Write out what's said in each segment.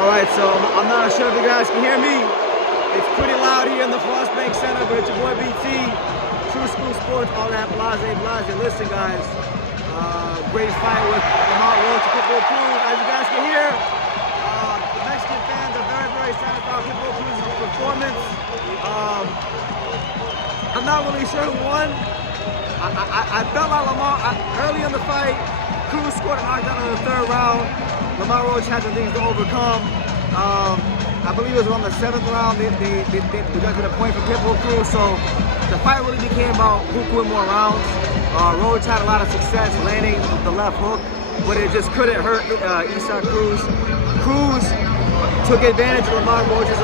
Alright, so I'm not sure if you guys can hear me. It's pretty loud here in the Frost Bank Center, but it's your boy BT, True School Sports, all that blase. Listen guys, great fight with Lamont Roach and Pitbull Cruz. As you guys can hear, the Mexican fans are very excited about Pitbull Cruz's performance. I'm not really sure who won. I felt like Lamont, early in the fight, Cruz scored a knockdown in the third round. Lamont Roach had some things to overcome. I believe it was around the 7th round they got to the point for Pitbull Cruz, so the fight really became about who could win more rounds. Roach had a lot of success landing the left hook, but it just couldn't hurt Cruz. Cruz took advantage of Lamont Roach's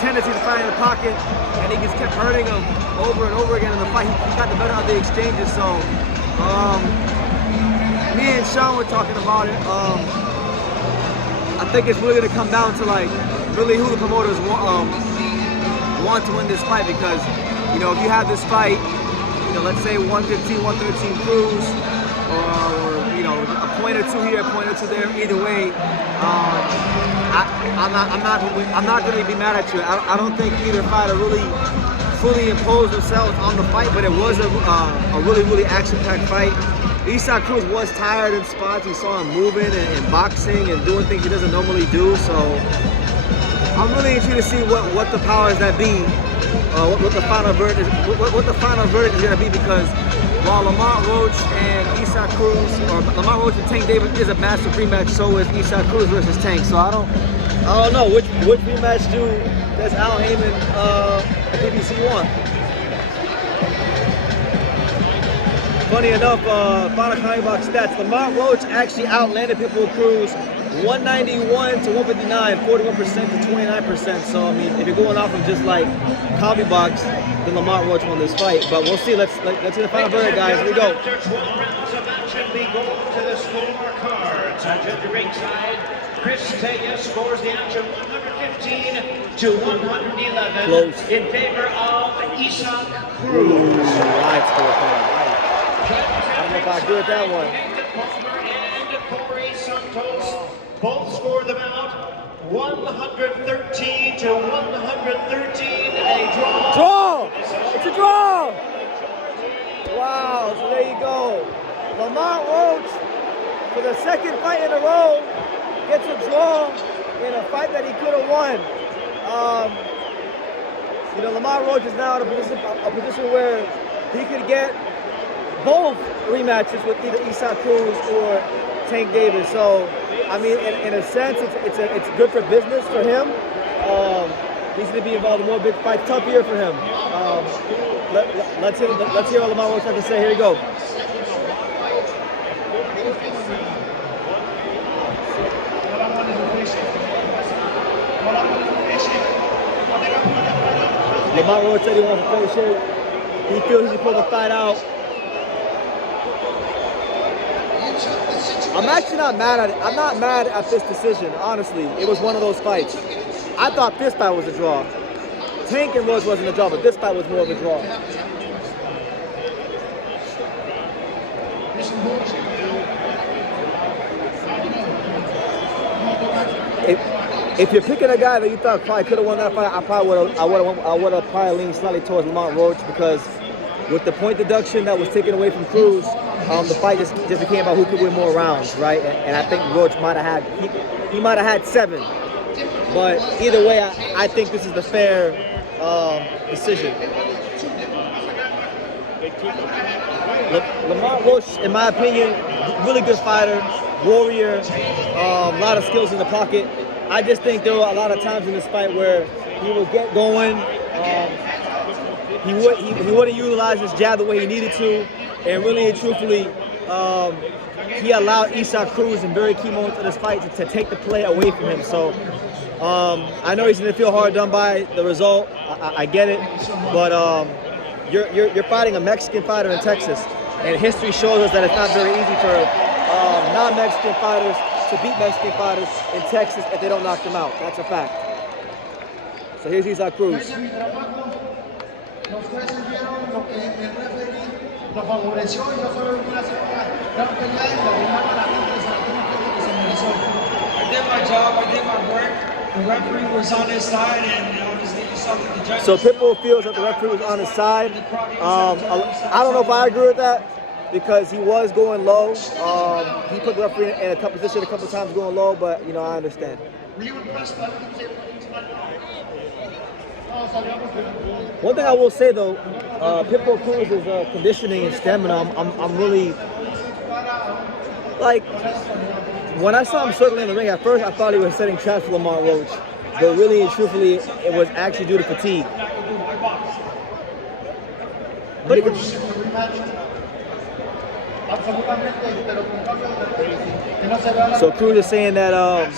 tendency to fight in the pocket, and he just kept hurting him over and over again in the fight. He got the better of the exchanges, so me and Sean were talking about it. I think it's really going to come down to like really who the promoters want to win this fight, because you know, if you have this fight, you know, let's say 115, 113 Cruz, or you know, a point or two here, a point or two there, either way, I'm not going to be mad at you. I don't think either fighter really fully imposed themselves on the fight, but it was a really action-packed fight. Cruz was tired in spots. You saw him moving and boxing and doing things he doesn't normally do. So I'm really interested to see what the powers that be, what the final verdict is going to be, because while Lamont Roach and Cruz, or Lamont Roach and Tank Davis is a massive rematch, so is Cruz versus Tank. So I don't know which rematch does Al Heyman and PBC want. Funny enough, final counting box stats, Lamont Roach actually outlanded Pitbull Cruz 191 to 159, 41% to 29%. So, I mean, if you're going off of just like counting box, then Lamont Roach won this fight. But we'll see. Let's see the final verdict, guys. Here we go. After 12 rounds of action, we go to the scorecards. At ringside, Chris scores the action 115 to 111 Close. in favor of Cruz. Right scorecard. I don't know if I agree with that one. And Corey Santos both score the bout 113 to 113. A draw. Draw! It's a draw! Wow, so there you go. Lamont Roach, for the second fight in a row, gets a draw in a fight that he could have won. You know, Lamont Roach is now in a position where he could get both rematches with either Cruz or Tank Davis. So, I mean, in a sense, it's good for business for him. He's going to be involved in more big fights. Tough year for him. Let's hear what Lamont Roach has to say. Here you go. Lamont Roach said he wants to finish it. He feels he can pull the fight out. I'm actually not mad at it. I'm not mad at this decision, honestly. It was one of those fights. I thought this fight was a draw. Tank and Roach wasn't a draw, but this fight was more of a draw. If you're picking a guy that you thought probably could have won that fight, I would have probably leaned slightly towards Lamont Roach, because with the point deduction that was taken away from Cruz, the fight just became about who could win more rounds, right? And I think Roach might have had, he might have had 7. But either way, I think this is the fair decision. Lamont Roach, in my opinion, really good fighter, warrior, a lot of skills in the pocket. I just think there were a lot of times in this fight where he would get going, he wouldn't utilize his jab the way he needed to, and really and truthfully, he allowed Cruz in very key moments of this fight to take the play away from him. So I know he's going to feel hard done by the result. I get it, but you're fighting a Mexican fighter in Texas, and history shows us that it's not very easy for non-Mexican fighters to beat Mexican fighters in Texas if they don't knock them out. That's a fact. So here's Cruz. Los jueces vieron lo que el referee lo favoreció y no fue una gran pelea y la primera la gente se la tuvo que se mereció. job. I did my work. The referee was on his side, and obviously it's something the judges. So Pitbull feels that the referee was on his side. I don't know if I agree with that because he was going low. He put the referee in a tough position a couple of times going low, but you know I understand. One thing I will say though, Pitbull Cruz's conditioning and stamina, I'm really like. When I saw him circling in the ring, at first I thought he was setting traps for Lamont Roach, but really and truthfully, it was actually due to fatigue. But so Cruz is saying that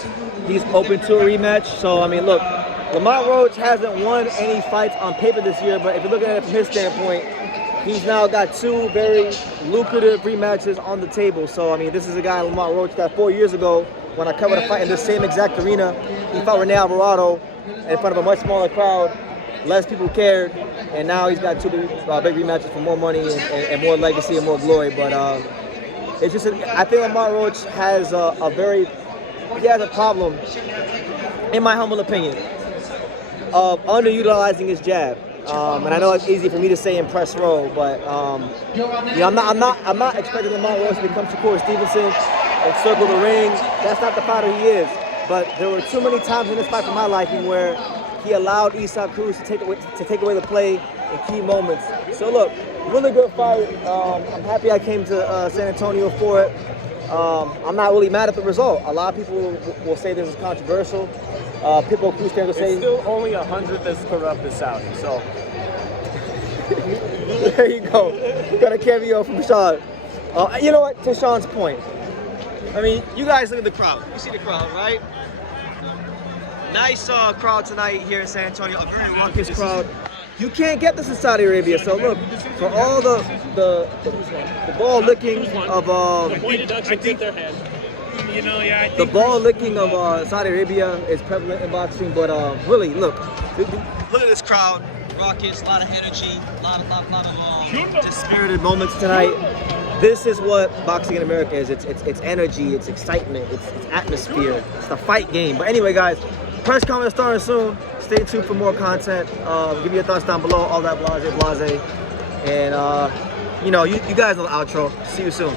he's open to a rematch. So I mean, look, Lamont Roach hasn't won any fights on paper this year, but if you're looking at it from his standpoint, he's now got 2 very lucrative rematches on the table. So, I mean, this is a guy, Lamont Roach, that 4 years ago, when I covered a fight in this same exact arena, he fought Rene Alvarado in front of a much smaller crowd. Less people cared, and now he's got 2 big rematches for more money and more legacy and more glory. But it's just, I think Lamont Roach has he has a problem, in my humble opinion, of underutilizing his jab. And I know it's easy for me to say in press row, but you know, I'm not expecting Lamont Roach to become Shakur Stevenson and circle the ring. That's not the fighter he is. But there were too many times in this fight for my liking where he allowed Isaac Cruz to take away the play in key moments. So look, really good fight. I'm happy I came to San Antonio for it. I'm not really mad at the result. A lot of people will say this is controversial. Pitbull Cruz fans will say it's still only 100 that's corrupt as Saudi. So there you go. Got a cameo from Sean. You know what? To Sean's point, I mean, you guys look at the crowd. You see the crowd, right? Nice crowd tonight here in San Antonio. A very raucous crowd. You can't get this in Saudi Arabia. So look, for all the ball licking of the ball licking of Saudi Arabia is prevalent in boxing, but really, look at this crowd, raucous, a lot of energy, a lot of just spirited moments tonight. This is what boxing in America is. It's energy, it's excitement, it's atmosphere, it's the fight game. But anyway, guys, press conference starting soon. Stay tuned for more content. Give me your thoughts down below. All that blase, and you know, you guys know the outro. See you soon.